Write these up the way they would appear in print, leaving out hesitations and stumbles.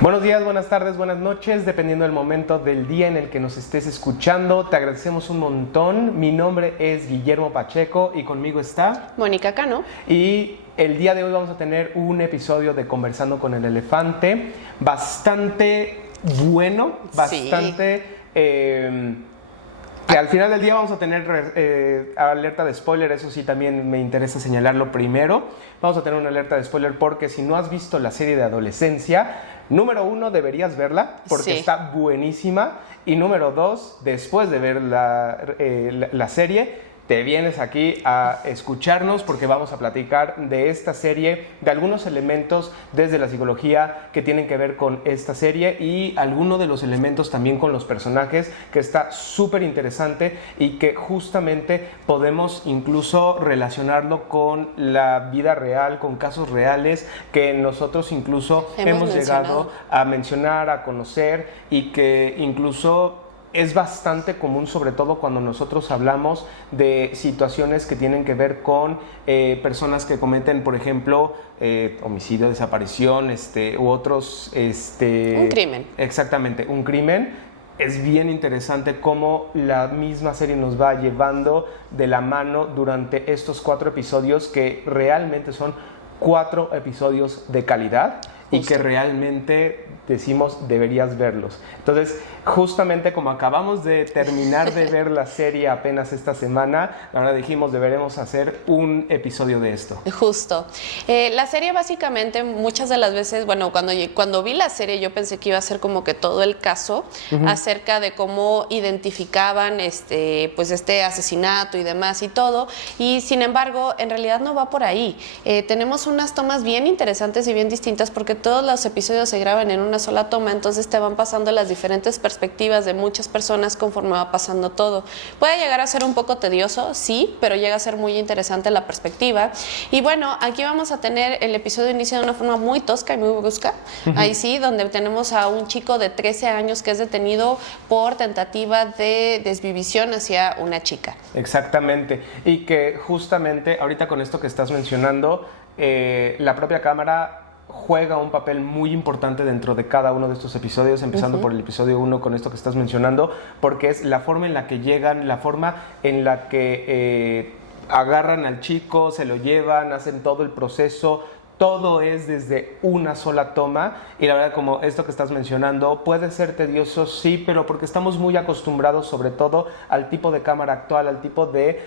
Buenos días, buenas tardes, buenas noches, dependiendo del momento del día en el que nos estés escuchando. Te agradecemos un montón. Mi nombre es Guillermo Pacheco y conmigo está Mónica Cano. Y el día de hoy vamos a tener un episodio de Conversando con el Elefante bastante bueno, bastante... que al final del día vamos a tener alerta de spoiler, eso sí también me interesa señalarlo primero. Vamos a tener una alerta de spoiler porque si no has visto la serie de adolescencia, número 1, deberías verla porque está buenísima. Y número 2, después de ver la serie, te vienes aquí a escucharnos porque vamos a platicar de esta serie, de algunos elementos desde la psicología que tienen que ver con esta serie y algunos de los elementos también con los personajes, que está súper interesante y que justamente podemos incluso relacionarlo con la vida real, con casos reales que nosotros incluso hemos llegado a mencionar, a conocer y que incluso... es bastante común, sobre todo cuando nosotros hablamos de situaciones que tienen que ver con personas que cometen, por ejemplo, homicidio, desaparición, u otros... un crimen. Exactamente, un crimen. Es bien interesante cómo la misma serie nos va llevando de la mano durante estos 4 episodios, que realmente son 4 episodios de calidad. Y que realmente decimos deberías verlos. Entonces, justamente como acabamos de terminar de ver la serie apenas esta semana, ahora dijimos deberemos hacer un episodio de esto. Justo. La serie básicamente muchas de las veces, bueno, cuando vi la serie yo pensé que iba a ser como que todo el caso acerca de cómo identificaban pues este asesinato y demás y todo, y sin embargo en realidad no va por ahí. Tenemos unas tomas bien interesantes y bien distintas porque todos los episodios se graban en una sola toma, entonces te van pasando las diferentes perspectivas de muchas personas conforme va pasando todo. Puede llegar a ser un poco tedioso, sí, pero llega a ser muy interesante la perspectiva. Y bueno, aquí vamos a tener el episodio inicia de una forma muy tosca y muy brusca. Ahí sí, donde tenemos a un chico de 13 años que es detenido por tentativa de desvivisión hacia una chica. Exactamente, y que justamente ahorita con esto que estás mencionando, la propia cámara juega un papel muy importante dentro de cada uno de estos episodios, empezando por el episodio 1 con esto que estás mencionando, porque es la forma en la que llegan, la forma en la que agarran al chico, se lo llevan, hacen todo el proceso. Todo es desde una sola toma y la verdad, como esto que estás mencionando, puede ser tedioso, sí, pero porque estamos muy acostumbrados sobre todo al tipo de cámara actual, al tipo de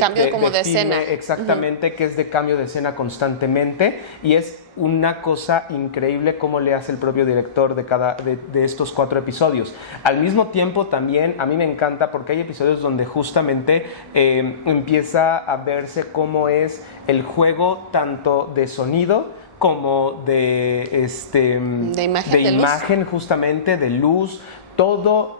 cambio de escena. Exactamente, que es de cambio de escena constantemente y es una cosa increíble cómo le hace el propio director de estos 4 episodios. Al mismo tiempo también a mí me encanta porque hay episodios donde justamente empieza a verse cómo es el juego tanto de sonido como de imagen justamente, de luz, todo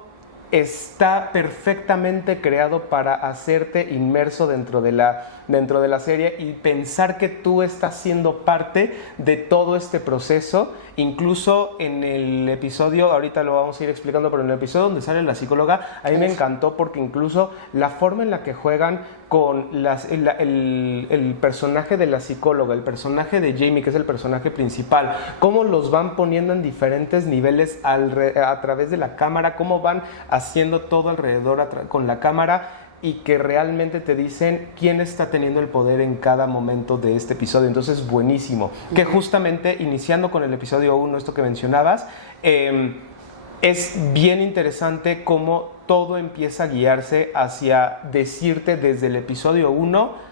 está perfectamente creado para hacerte inmerso dentro de la serie y pensar que tú estás siendo parte de todo este proceso. Incluso en el episodio, ahorita lo vamos a ir explicando, pero en el episodio donde sale la psicóloga, a mí me encantó porque incluso la forma en la que juegan con el personaje de la psicóloga, el personaje de Jamie, que es el personaje principal, cómo los van poniendo en diferentes niveles a través de la cámara, cómo van haciendo todo alrededor con la cámara y que realmente te dicen quién está teniendo el poder en cada momento de este episodio. Entonces, buenísimo. Que justamente, iniciando con el episodio 1, esto que mencionabas, es bien interesante cómo todo empieza a guiarse hacia decirte desde el episodio 1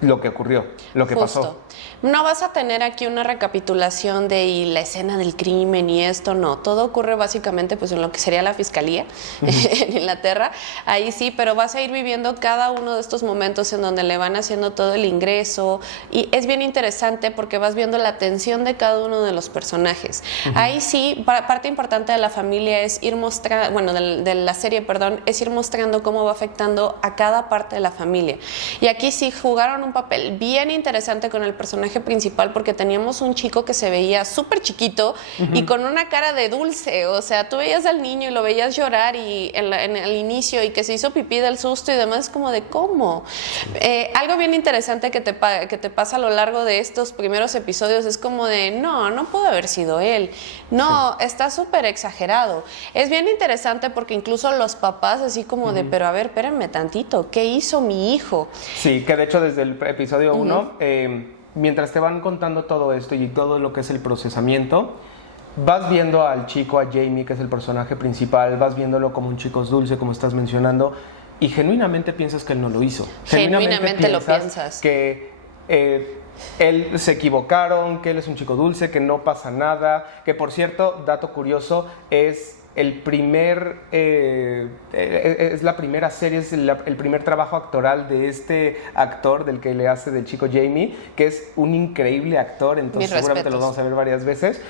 lo que ocurrió, lo que pasó. No vas a tener aquí una recapitulación de y la escena del crimen y esto, no. Todo ocurre básicamente pues en lo que sería la fiscalía en Inglaterra. Ahí sí, pero vas a ir viviendo cada uno de estos momentos en donde le van haciendo todo el ingreso y es bien interesante porque vas viendo la tensión de cada uno de los personajes. Ahí sí, parte importante de la familia es ir mostrando, bueno, de la serie, perdón, es ir mostrando cómo va afectando a cada parte de la familia. Y aquí sí jugaron un papel bien interesante con el personaje principal porque teníamos un chico que se veía súper chiquito y con una cara de dulce, o sea, tú veías al niño y lo veías llorar y en el inicio y que se hizo pipí del susto y demás, como de ¿cómo? Algo bien interesante que te pasa a lo largo de estos primeros episodios es como de no pudo haber sido él, no, está súper exagerado. Es bien interesante porque incluso los papás así como de, pero a ver, espérenme tantito, ¿qué hizo mi hijo? Sí, que de hecho desde el episodio 1, mientras te van contando todo esto y todo lo que es el procesamiento, vas viendo al chico, a Jamie, que es el personaje principal, vas viéndolo como un chico dulce, como estás mencionando, y genuinamente piensas que él no lo hizo. Genuinamente lo piensas. Que él se equivocaron, que él es un chico dulce, que no pasa nada, que por cierto, dato curioso, es la primera serie, es el primer trabajo actoral de este actor del que le hace del chico Jamie, que es un increíble actor, entonces seguramente lo vamos a ver varias veces.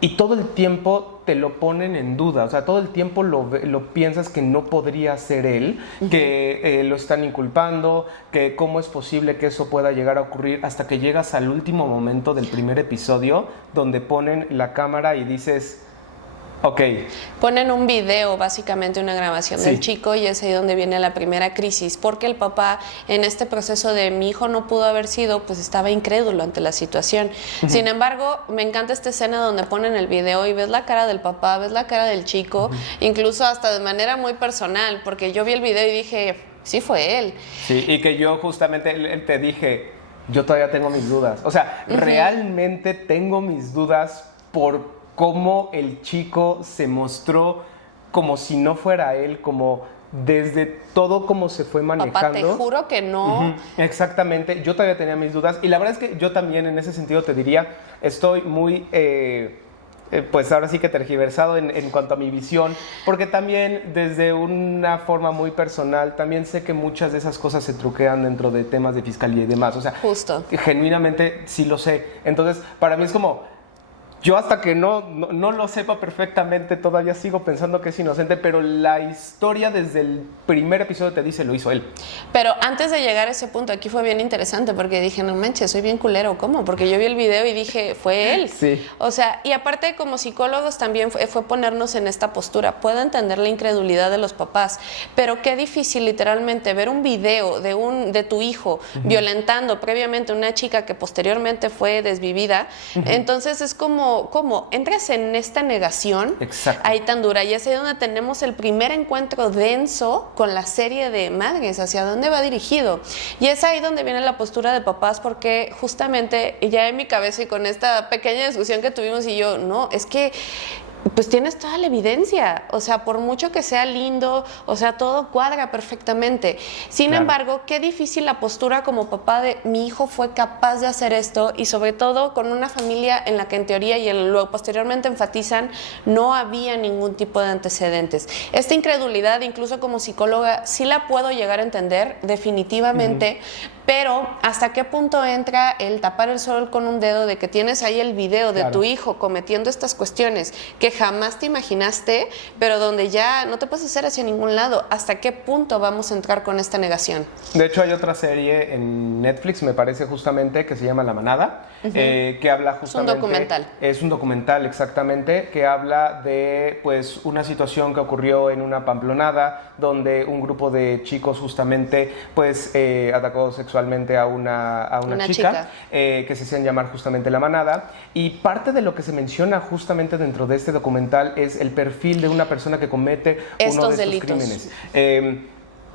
Y todo el tiempo te lo ponen en duda, o sea, todo el tiempo lo piensas que no podría ser él, que lo están inculpando, que cómo es posible que eso pueda llegar a ocurrir, hasta que llegas al último momento del primer episodio, donde ponen la cámara y dices... Ok. Ponen un video, básicamente una grabación del chico, y es ahí donde viene la primera crisis, porque el papá en este proceso de mi hijo no pudo haber sido, pues estaba incrédulo ante la situación. Sin embargo, me encanta esta escena donde ponen el video y ves la cara del papá, ves la cara del chico, incluso hasta de manera muy personal, porque yo vi el video y dije, sí fue él. Sí, y que yo justamente te dije, yo todavía tengo mis dudas. O sea, realmente tengo mis dudas por cómo el chico se mostró como si no fuera él, como desde todo como se fue manejando. Papá, te juro que no. Exactamente, yo todavía tenía mis dudas y la verdad es que yo también en ese sentido te diría, estoy muy... pues ahora sí que tergiversado en cuanto a mi visión, porque también desde una forma muy personal, también sé que muchas de esas cosas se truquean dentro de temas de fiscalía y demás, o sea, justo. Genuinamente sí lo sé, entonces para mí es como... Yo hasta que no lo sepa perfectamente todavía sigo pensando que es inocente, pero la historia desde el primer episodio te dice lo hizo él. Pero antes de llegar a ese punto, aquí fue bien interesante porque dije, no manches, soy bien culero, ¿cómo? Porque yo vi el video y dije, fue él. Sí. O sea, y aparte como psicólogos también fue ponernos en esta postura. Puedo entender la incredulidad de los papás, pero qué difícil literalmente ver un video de tu hijo violentando previamente a una chica que posteriormente fue desvivida. Entonces es como entras en esta negación ahí tan dura, y es ahí donde tenemos el primer encuentro denso con la serie de Madres, hacia dónde va dirigido, y es ahí donde viene la postura de papás, porque justamente ya en mi cabeza y con esta pequeña discusión que tuvimos y yo, no, es que pues tienes toda la evidencia, o sea, por mucho que sea lindo, o sea, todo cuadra perfectamente. Sin embargo, qué difícil la postura como papá de mi hijo fue capaz de hacer esto, y sobre todo con una familia en la que en teoría y luego posteriormente enfatizan no había ningún tipo de antecedentes. Esta incredulidad, incluso como psicóloga, sí la puedo llegar a entender definitivamente, pero ¿hasta qué punto entra el tapar el sol con un dedo de que tienes ahí el video de tu hijo cometiendo estas cuestiones que jamás te imaginaste, pero donde ya no te puedes hacer hacia ningún lado? ¿Hasta qué punto vamos a entrar con esta negación? De hecho, hay otra serie en Netflix, me parece justamente, que se llama La Manada, que habla justamente... Es un documental. Es un documental, exactamente, que habla de pues una situación que ocurrió en una pamplonada, donde un grupo de chicos justamente pues atacó sexualmente a una chica. Que se hacían llamar justamente La Manada, y parte de lo que se menciona justamente dentro de este documental es el perfil de una persona que comete uno de estos crímenes.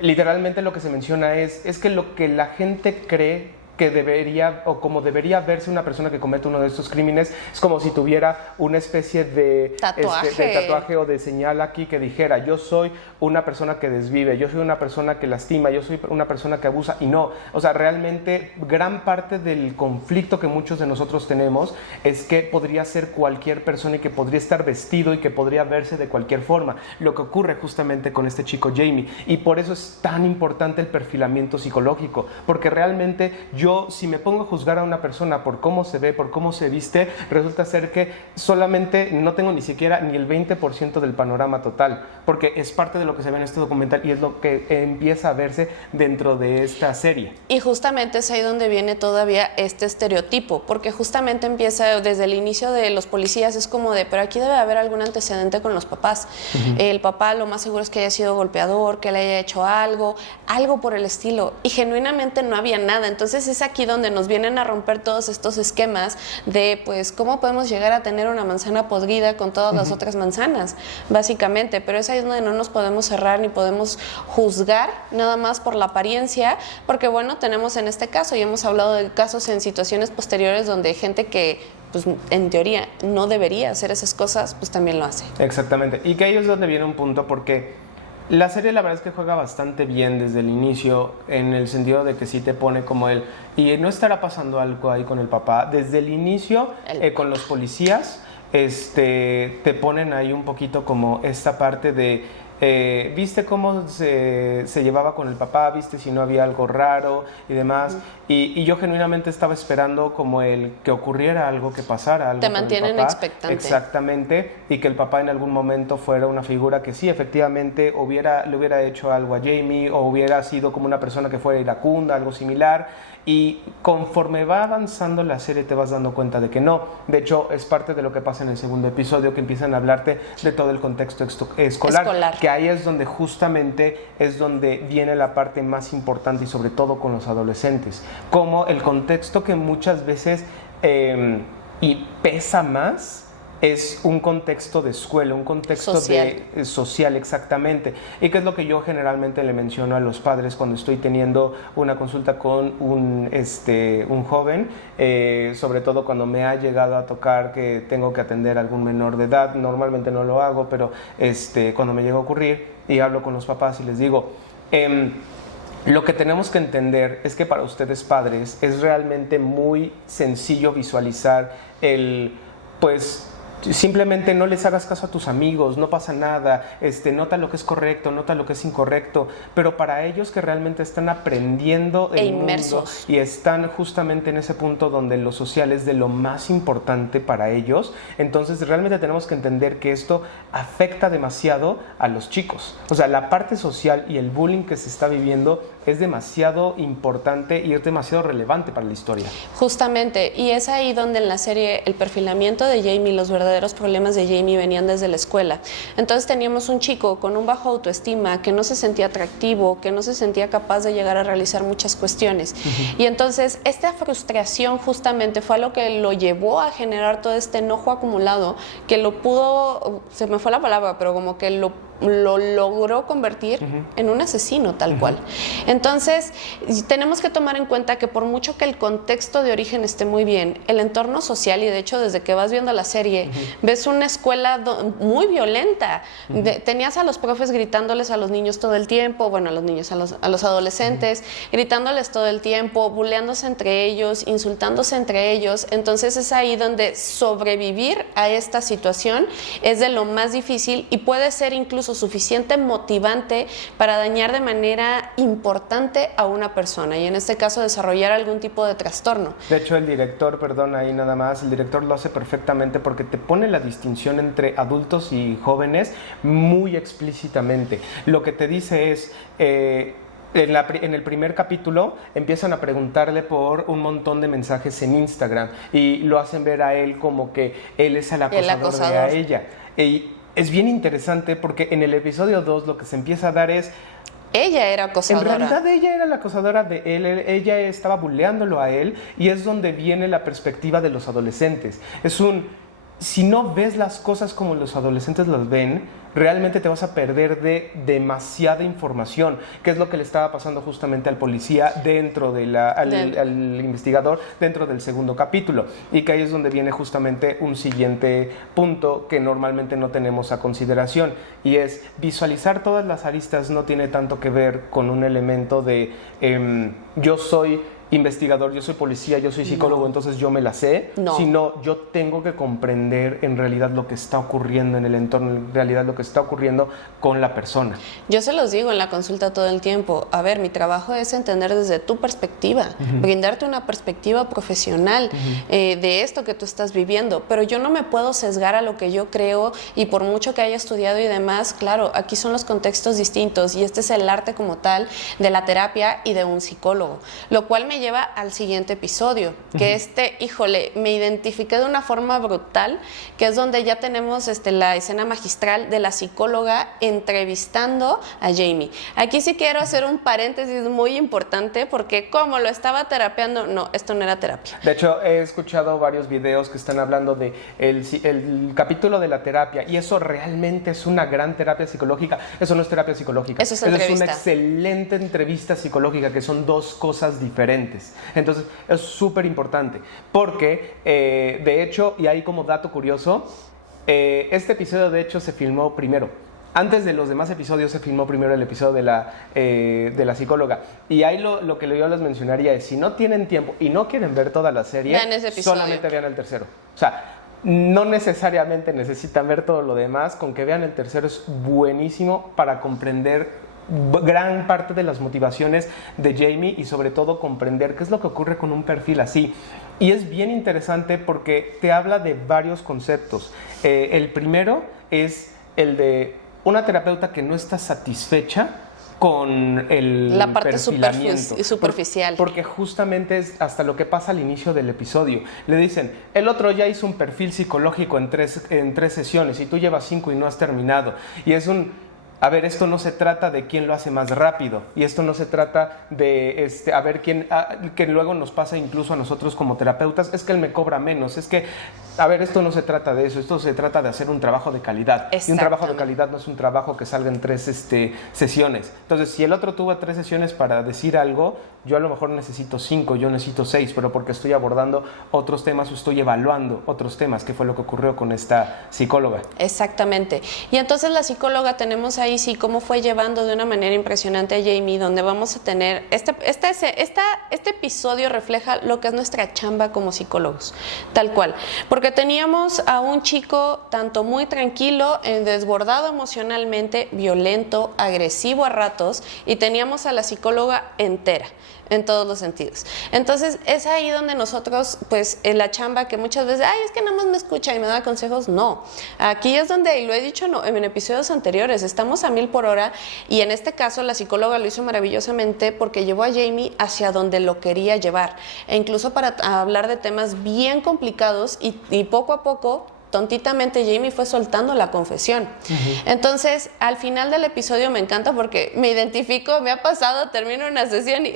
Literalmente lo que se menciona es que lo que la gente cree que debería, o como debería verse una persona que comete uno de estos crímenes, es como si tuviera una especie de tatuaje o de señal aquí que dijera, yo soy una persona que desvive, yo soy una persona que lastima, yo soy una persona que abusa, y no, o sea, realmente gran parte del conflicto que muchos de nosotros tenemos es que podría ser cualquier persona y que podría estar vestido y que podría verse de cualquier forma, lo que ocurre justamente con este chico Jamie, y por eso es tan importante el perfilamiento psicológico, porque realmente yo yo si me pongo a juzgar a una persona por cómo se ve, por cómo se viste, resulta ser que solamente no tengo ni siquiera ni el 20% del panorama total, porque es parte de lo que se ve en este documental y es lo que empieza a verse dentro de esta serie. Y justamente es ahí donde viene todavía este estereotipo, porque justamente empieza desde el inicio de los policías, es como de, pero aquí debe haber algún antecedente con los papás. El papá lo más seguro es que haya sido golpeador, que le haya hecho algo por el estilo, y genuinamente no había nada. Entonces es aquí donde nos vienen a romper todos estos esquemas de, pues, cómo podemos llegar a tener una manzana podrida con todas las otras manzanas, básicamente, pero es ahí donde no nos podemos cerrar ni podemos juzgar nada más por la apariencia, porque bueno, tenemos en este caso, y hemos hablado de casos en situaciones posteriores donde hay gente que pues en teoría no debería hacer esas cosas, pues también lo hace. Exactamente, y que ahí es donde viene un punto, porque la serie la verdad es que juega bastante bien desde el inicio, en el sentido de que sí te pone como el, y no estará pasando algo ahí con el papá, desde el inicio con los policías, te ponen ahí un poquito como esta parte de, viste cómo se llevaba con el papá, viste si no había algo raro y demás, y yo genuinamente estaba esperando como el que ocurriera algo, que pasara algo. Te con mantienen el papá, expectante. Exactamente, y que el papá en algún momento fuera una figura que sí, efectivamente, le hubiera hecho algo a Jamie, o hubiera sido como una persona que fuera iracunda, algo similar. Y conforme va avanzando la serie te vas dando cuenta de que no. De hecho, es parte de lo que pasa en el segundo episodio, que empiezan a hablarte de todo el contexto escolar. Que ahí es donde justamente es donde viene la parte más importante, y sobre todo con los adolescentes. Como el contexto que muchas veces y pesa más, es un contexto de escuela, un contexto social, exactamente. Y que es lo que yo generalmente le menciono a los padres cuando estoy teniendo una consulta con un joven, sobre todo cuando me ha llegado a tocar que tengo que atender a algún menor de edad. Normalmente no lo hago, pero cuando me llega a ocurrir y hablo con los papás y les digo, lo que tenemos que entender es que para ustedes padres es realmente muy sencillo visualizar simplemente no les hagas caso a tus amigos, no pasa nada, nota lo que es correcto, nota lo que es incorrecto, pero para ellos que realmente están aprendiendo el mundo y están justamente en ese punto donde lo social es de lo más importante para ellos, entonces realmente tenemos que entender que esto afecta demasiado a los chicos. O sea, la parte social y el bullying que se está viviendo es demasiado importante y es demasiado relevante para la historia. Justamente, y es ahí donde en la serie el perfilamiento de Jamie, los verdaderos problemas de Jamie venían desde la escuela. Entonces teníamos un chico con un bajo autoestima, que no se sentía atractivo, que no se sentía capaz de llegar a realizar muchas cuestiones. Y entonces esta frustración justamente fue lo que lo llevó a generar todo este enojo acumulado, que lo pudo, se me fue la palabra, pero como que lo logró convertir en un asesino tal cual. Entonces tenemos que tomar en cuenta que por mucho que el contexto de origen esté muy bien, el entorno social, y de hecho desde que vas viendo la serie ves una escuela muy violenta. Tenías a los profes gritándoles a los niños todo el tiempo, bueno, a los niños, a los adolescentes, gritándoles todo el tiempo, buleándose entre ellos, insultándose entre ellos. Entonces es ahí donde sobrevivir a esta situación es de lo más difícil, y puede ser incluso suficiente motivante para dañar de manera importante a una persona, y en este caso desarrollar algún tipo de trastorno. De hecho, el director, perdón, ahí nada más, el director lo hace perfectamente porque te pone la distinción entre adultos y jóvenes muy explícitamente. Lo que te dice es... en el primer capítulo empiezan a preguntarle por un montón de mensajes en Instagram y lo hacen ver a él como que él es el acosador. De a ella. Y es bien interesante porque en el episodio 2 lo que se empieza a dar es... Ella era acosadora. En realidad ella era la acosadora de él, ella estaba bulleándolo a él, y es donde viene la perspectiva de los adolescentes. Si no ves las cosas como los adolescentes las ven, realmente te vas a perder de demasiada información, que es lo que le estaba pasando justamente al policía al investigador dentro del segundo capítulo, y que ahí es donde viene justamente un siguiente punto que normalmente no tenemos a consideración, y es visualizar todas las aristas. No tiene tanto que ver con un elemento de yo soy investigador, yo soy policía, yo soy psicólogo, entonces yo me la sé, sino yo tengo que comprender en realidad lo que está ocurriendo en el entorno, en realidad lo que está ocurriendo con la persona. Yo se los digo en la consulta todo el tiempo, a ver, mi trabajo es entender desde tu perspectiva, brindarte una perspectiva profesional de esto que tú estás viviendo, pero yo no me puedo sesgar a lo que yo creo y por mucho que haya estudiado y demás, claro, aquí son los contextos distintos y este es el arte como tal de la terapia y de un psicólogo, lo cual me lleva al siguiente episodio, que híjole, me identifiqué de una forma brutal, que es donde ya tenemos la escena magistral de la psicóloga entrevistando a Jamie. Aquí sí quiero hacer un paréntesis muy importante, porque como lo estaba terapeando, no, esto no era terapia. De hecho, he escuchado varios videos que están hablando de el capítulo de la terapia, y eso realmente es una gran terapia psicológica. Eso no es terapia psicológica. Eso es una excelente entrevista psicológica, que son dos cosas diferentes. Entonces, es súper importante, porque, de hecho, y ahí como dato curioso, este episodio, de hecho, se filmó primero. Antes de los demás episodios se filmó primero el episodio de la psicóloga. Y ahí lo que yo les mencionaría es, si no tienen tiempo y no quieren ver toda la serie, solamente vean el tercero. O sea, no necesariamente necesitan ver todo lo demás, con que vean el tercero es buenísimo para comprender gran parte de las motivaciones de Jamie y sobre todo comprender qué es lo que ocurre con un perfil así. Y es bien interesante porque te habla de varios conceptos. El primero es el de una terapeuta que no está satisfecha con la parte perfilamiento. superficial. Porque justamente es hasta lo que pasa al inicio del episodio. Le dicen, el otro ya hizo un perfil psicológico en tres sesiones y tú llevas 5 y no has terminado. Y es a ver, esto no se trata de quién lo hace más rápido, y esto no se trata de a ver quién, que luego nos pasa incluso a nosotros como terapeutas, es que él me cobra menos, es que, a ver, esto no se trata de eso, esto se trata de hacer un trabajo de calidad, y un trabajo de calidad no es un trabajo que salga en 3 sesiones. Entonces, si el otro tuvo 3 sesiones para decir algo, yo a lo mejor necesito 5, yo necesito 6, pero porque estoy abordando otros temas o estoy evaluando otros temas, que fue lo que ocurrió con esta psicóloga. Exactamente. Y entonces la psicóloga tenemos ahí sí cómo fue llevando de una manera impresionante a Jamie, donde vamos a tener, este episodio refleja lo que es nuestra chamba como psicólogos, tal cual, porque teníamos a un chico tanto muy tranquilo, desbordado emocionalmente, violento, agresivo a ratos, y teníamos a la psicóloga entera, en todos los sentidos. Entonces, es ahí donde nosotros, pues, en la chamba que muchas veces, ay, es que nada más me escucha y me da consejos, no. Aquí es donde, y lo he dicho en episodios anteriores, estamos a 1000 por hora, y en este caso la psicóloga lo hizo maravillosamente porque llevó a Jamie hacia donde lo quería llevar, e incluso para hablar de temas bien complicados, y poco a poco, tontitamente Jamie fue soltando la confesión. Entonces, al final del episodio me encanta porque me identifico, me ha pasado, termino una sesión y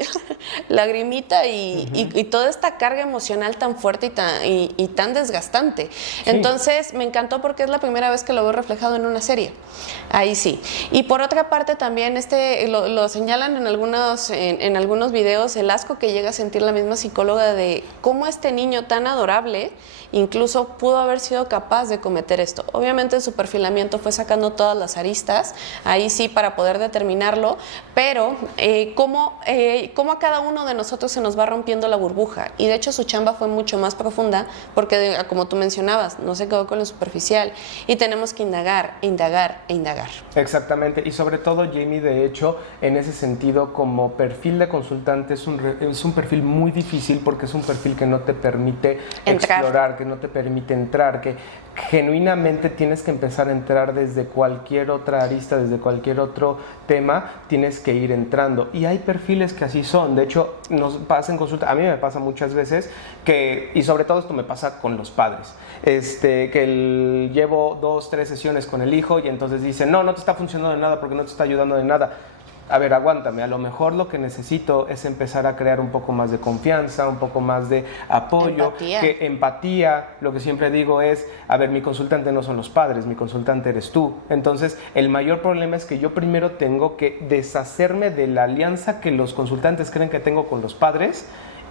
lagrimita y toda esta carga emocional tan fuerte y tan desgastante. Sí. Entonces, me encantó porque es la primera vez que lo veo reflejado en una serie. Ahí sí. Y por otra parte también lo señalan en algunos videos, el asco que llega a sentir la misma psicóloga de cómo este niño tan adorable incluso pudo haber sido capaz de cometer esto. Obviamente su perfilamiento fue sacando todas las aristas, ahí sí para poder determinarlo, pero cómo a cada uno de nosotros se nos va rompiendo la burbuja, y de hecho su chamba fue mucho más profunda porque, como tú mencionabas, no se quedó con lo superficial y tenemos que indagar e indagar. Exactamente, y sobre todo Jamie, de hecho, en ese sentido, como perfil de consultante es un perfil muy difícil porque es un perfil que no te permite explorar, que no te permite entrar, que genuinamente tienes que empezar a entrar desde cualquier otra arista, desde cualquier otro tema, tienes que ir entrando. Y hay perfiles que así son. De hecho, nos pasa en consulta, a mí me pasa muchas veces y sobre todo esto me pasa con los padres, que llevo 2, 3 sesiones con el hijo y entonces dicen, no te está funcionando de nada porque no te está ayudando de nada. A ver, aguántame, a lo mejor lo que necesito es empezar a crear un poco más de confianza, un poco más de apoyo, empatía. Lo que siempre digo es, a ver, mi consultante no son los padres, mi consultante eres tú. Entonces, el mayor problema es que yo primero tengo que deshacerme de la alianza que los consultantes creen que tengo con los padres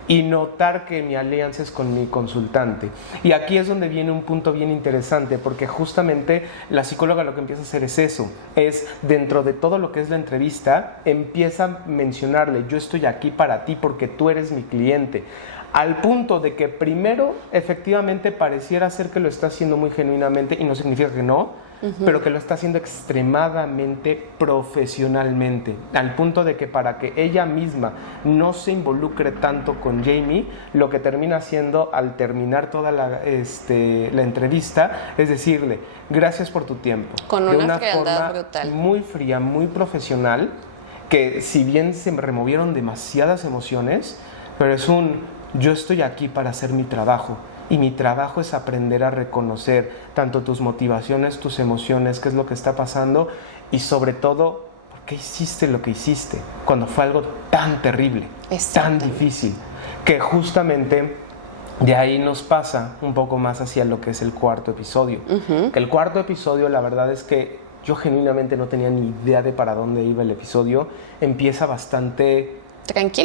y notar que mi alianza es con mi consultante. Y aquí es donde viene un punto bien interesante, porque justamente la psicóloga lo que empieza a hacer es eso, es dentro de todo lo que es la entrevista, empieza a mencionarle, yo estoy aquí para ti porque tú eres mi cliente, al punto de que primero efectivamente pareciera ser que lo está haciendo muy genuinamente, y no significa que no, pero que lo está haciendo extremadamente profesionalmente, al punto de que para que ella misma no se involucre tanto con Jamie, lo que termina haciendo al terminar toda la entrevista es decirle, gracias por tu tiempo. Con una frialdad brutal. Muy fría, muy profesional, que si bien se removieron demasiadas emociones, pero es yo estoy aquí para hacer mi trabajo. Y mi trabajo es aprender a reconocer tanto tus motivaciones, tus emociones, qué es lo que está pasando y sobre todo, ¿por qué hiciste lo que hiciste? Cuando fue algo tan terrible, tan difícil, que justamente de ahí nos pasa un poco más hacia lo que es el cuarto episodio. Que el cuarto episodio, la verdad es que yo genuinamente no tenía ni idea de para dónde iba el episodio. Empieza bastante...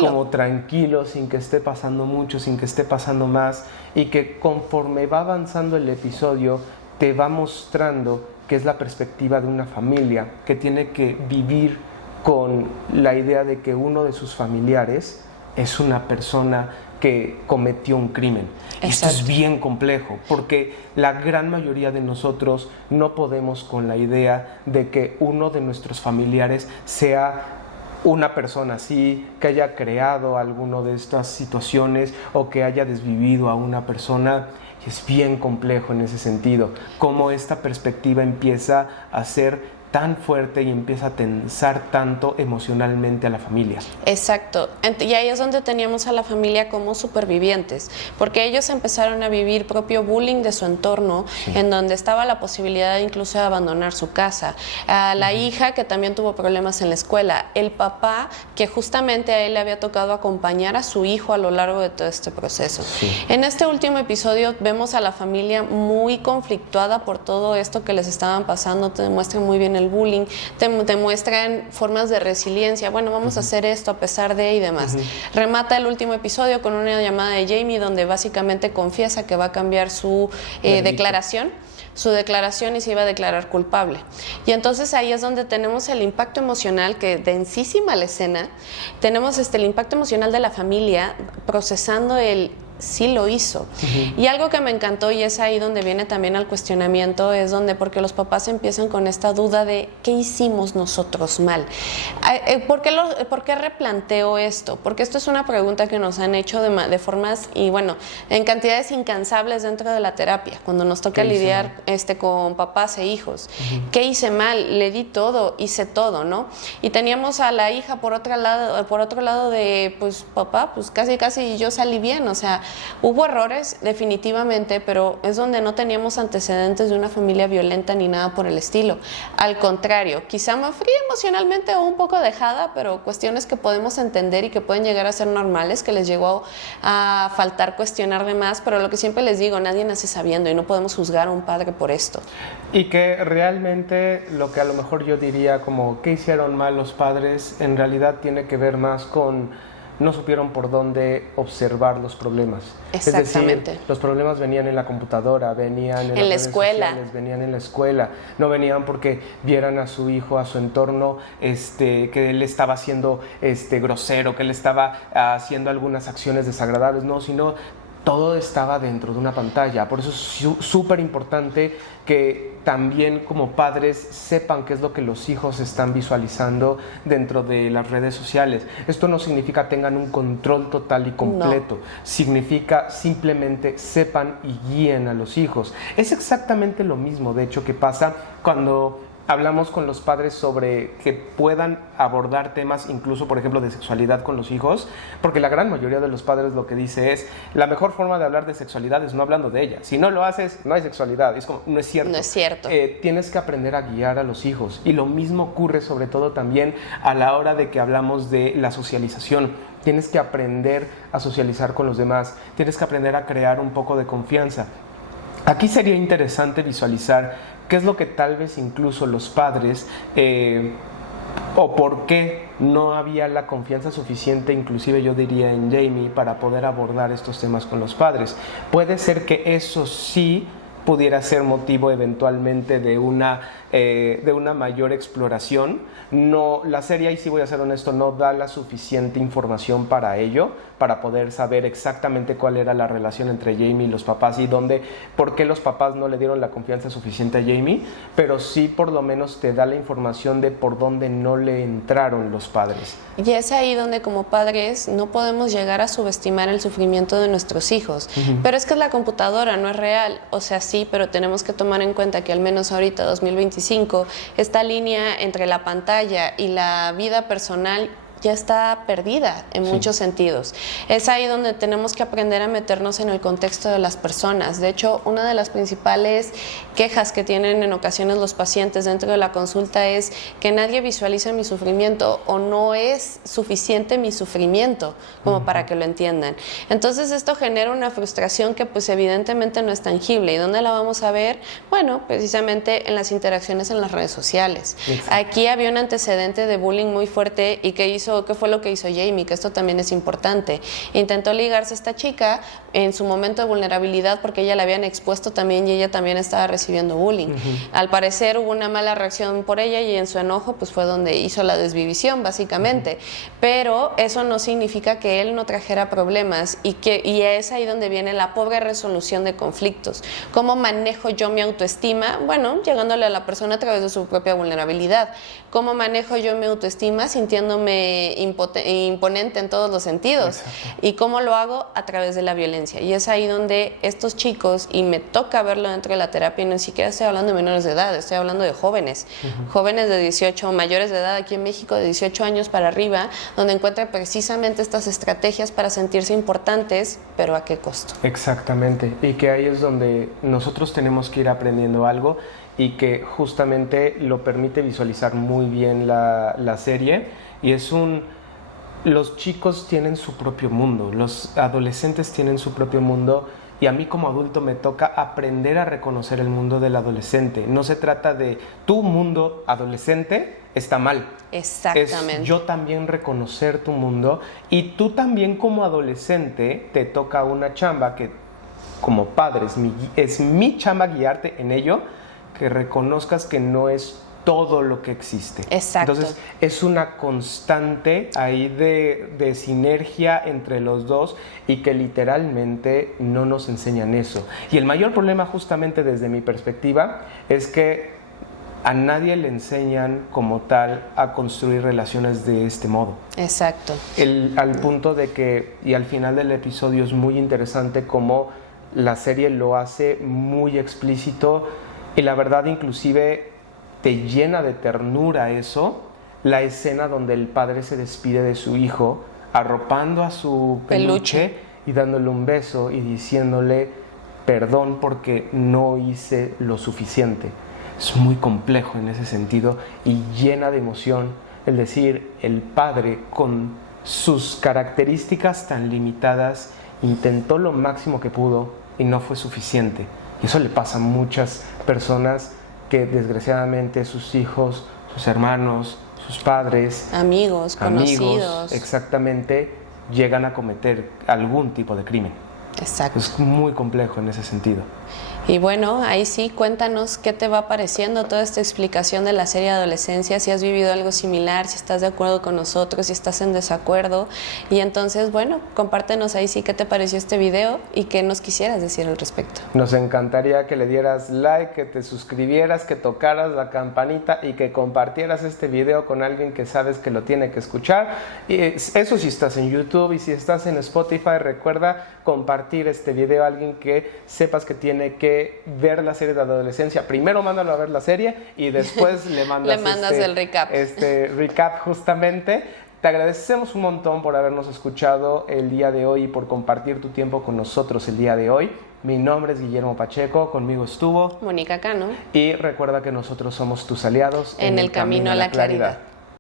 como tranquilo, sin que esté pasando mucho, sin que esté pasando más, y que conforme va avanzando el episodio te va mostrando que es la perspectiva de una familia que tiene que vivir con la idea de que uno de sus familiares es una persona que cometió un crimen. Esto es bien complejo, porque la gran mayoría de nosotros no podemos con la idea de que uno de nuestros familiares sea una persona así, que haya creado alguna de estas situaciones o que haya desvivido a una persona. Y es bien complejo en ese sentido, cómo esta perspectiva empieza a ser tan fuerte y empieza a tensar tanto emocionalmente a la familia. Exacto, y ahí es donde teníamos a la familia como supervivientes, porque ellos empezaron a vivir propio bullying de su entorno, en donde estaba la posibilidad incluso de abandonar su casa, a la hija que también tuvo problemas en la escuela, el papá que justamente a él le había tocado acompañar a su hijo a lo largo de todo este proceso. En este último episodio vemos a la familia muy conflictuada por todo esto que les estaban pasando, te demuestran muy bien el bullying, te muestran formas de resiliencia, bueno, vamos a hacer esto a pesar de y demás. Remata el último episodio con una llamada de Jamie donde básicamente confiesa que va a cambiar su declaración y se iba a declarar culpable. Y entonces ahí es donde tenemos el impacto emocional, que densísima la escena, tenemos el impacto emocional de la familia procesando el sí lo hizo. Y algo que me encantó, y es ahí donde viene también al cuestionamiento, es donde porque los papás empiezan con esta duda de ¿qué hicimos nosotros mal? ¿Por qué replanteo esto? Porque esto es una pregunta que nos han hecho de formas, y bueno, en cantidades incansables dentro de la terapia, cuando nos toca lidiar con papás e hijos. ¿Qué hice mal? Le di todo, hice todo, ¿no? Y teníamos a la hija por otro lado de, pues papá, pues casi yo salí bien, o sea, hubo errores definitivamente, pero es donde no teníamos antecedentes de una familia violenta ni nada por el estilo. Al contrario, quizá más fría emocionalmente o un poco dejada, pero cuestiones que podemos entender y que pueden llegar a ser normales, que les llegó a faltar cuestionar de más, pero lo que siempre les digo, nadie nace sabiendo y no podemos juzgar a un padre por esto. Y que realmente lo que a lo mejor yo diría como ¿qué hicieron mal los padres? En realidad tiene que ver más con no supieron por dónde observar los problemas. Exactamente. Es decir, los problemas venían en la computadora, venían en la escuela, venían en la escuela, no venían porque vieran a su hijo, a su entorno, que él estaba siendo grosero, que él estaba haciendo algunas acciones desagradables, no, sino todo estaba dentro de una pantalla. Por eso es súper importante que también como padres sepan qué es lo que los hijos están visualizando dentro de las redes sociales. Esto no significa tengan un control total y completo, no. Significa simplemente sepan y guíen a los hijos. Es exactamente lo mismo, de hecho, que pasa cuando hablamos con los padres sobre que puedan abordar temas incluso, por ejemplo, de sexualidad con los hijos, porque la gran mayoría de los padres lo que dice es la mejor forma de hablar de sexualidad es no hablando de ella. Si no lo haces, no hay sexualidad. Es como, no es cierto. No es cierto. Tienes que aprender a guiar a los hijos. Y lo mismo ocurre sobre todo también a la hora de que hablamos de la socialización. Tienes que aprender a socializar con los demás. Tienes que aprender a crear un poco de confianza. Aquí sería interesante visualizar qué es lo que tal vez incluso los padres o por qué no había la confianza suficiente, inclusive yo diría en Jamie, para poder abordar estos temas con los padres. Puede ser que eso sí pudiera ser motivo eventualmente de una mayor exploración. No, la serie, y sí voy a ser honesto, no da la suficiente información para ello, para poder saber exactamente cuál era la relación entre Jamie y los papás y por qué los papás no le dieron la confianza suficiente a Jamie, pero sí por lo menos te da la información de por dónde no le entraron los padres. Y es ahí donde como padres no podemos llegar a subestimar el sufrimiento de nuestros hijos. Pero es que es la computadora, no es real. O sea, sí, pero tenemos que tomar en cuenta que al menos ahorita, 2025, esta línea entre la pantalla y la vida personal ya está perdida en muchos sentidos. Es ahí donde tenemos que aprender a meternos en el contexto de las personas. De hecho, una de las principales quejas que tienen en ocasiones los pacientes dentro de la consulta es que nadie visualiza mi sufrimiento o no es suficiente mi sufrimiento como para que lo entiendan. Entonces esto genera una frustración que pues evidentemente no es tangible. ¿Y dónde la vamos a ver? Bueno, precisamente en las interacciones en las redes sociales. Aquí había un antecedente de bullying muy fuerte y ¿qué fue lo que hizo Jamie? Que esto también es importante. Intentó ligarse a esta chica en su momento de vulnerabilidad porque ella la habían expuesto también y ella también estaba recibiendo bullying. Al parecer hubo una mala reacción por ella y en su enojo pues fue donde hizo la desvivisión básicamente. Pero eso no significa que él no trajera problemas y es ahí donde viene la pobre resolución de conflictos. ¿Cómo manejo yo mi autoestima? Bueno, llegándole a la persona a través de su propia vulnerabilidad. ¿Cómo manejo yo mi autoestima sintiéndome imponente en todos los sentidos? Exacto. ¿Y cómo lo hago? A través de la violencia. Y es ahí donde estos chicos, y me toca verlo dentro de la terapia, y no siquiera estoy hablando de menores de edad, estoy hablando de jóvenes, jóvenes de 18, mayores de edad aquí en México, de 18 años para arriba, donde encuentran precisamente estas estrategias para sentirse importantes, pero ¿a qué costo? Exactamente, y que ahí es donde nosotros tenemos que ir aprendiendo algo y que justamente lo permite visualizar muy bien la serie. Y los chicos tienen su propio mundo, los adolescentes tienen su propio mundo, y a mí como adulto me toca aprender a reconocer el mundo del adolescente. No se trata de tu mundo adolescente está mal. Exactamente. Es yo también reconocer tu mundo, y tú también como adolescente te toca una chamba que como padre es mi chamba guiarte en ello, que reconozcas que no es todo lo que existe. Exacto. Entonces es una constante ahí de sinergia entre los dos, y que literalmente no nos enseñan eso. Y el mayor problema, justamente desde mi perspectiva, es que a nadie le enseñan como tal a construir relaciones de este modo. Exacto. Al punto de que, y al final del episodio es muy interesante cómo la serie lo hace muy explícito, y la verdad inclusive te llena de ternura eso, la escena donde el padre se despide de su hijo arropando a su peluche y dándole un beso y diciéndole perdón porque no hice lo suficiente. Es muy complejo en ese sentido y llena de emoción el decir, el padre con sus características tan limitadas intentó lo máximo que pudo y no fue suficiente. Y eso le pasa a muchas personas que desgraciadamente sus hijos, sus hermanos, sus padres, amigos, conocidos, exactamente, llegan a cometer algún tipo de crimen. Exacto. Es muy complejo en ese sentido. Y bueno, ahí sí, cuéntanos qué te va pareciendo toda esta explicación de la serie Adolescencia, si has vivido algo similar, si estás de acuerdo con nosotros, si estás en desacuerdo. Y entonces, bueno, compártenos ahí sí qué te pareció este video y qué nos quisieras decir al respecto. Nos encantaría que le dieras like, que te suscribieras, que tocaras la campanita y que compartieras este video con alguien que sabes que lo tiene que escuchar. Y eso si estás en YouTube, y si estás en Spotify, recuerda compartir este video a alguien que sepas que tiene que ver la serie de Adolescencia. Primero mándalo a ver la serie y después le mandas el recap. Recap justamente. Te agradecemos un montón por habernos escuchado el día de hoy y por compartir tu tiempo con nosotros el día de hoy. Mi nombre es Guillermo Pacheco, conmigo estuvo Mónica Cano. Y recuerda que nosotros somos tus aliados en el camino a la claridad.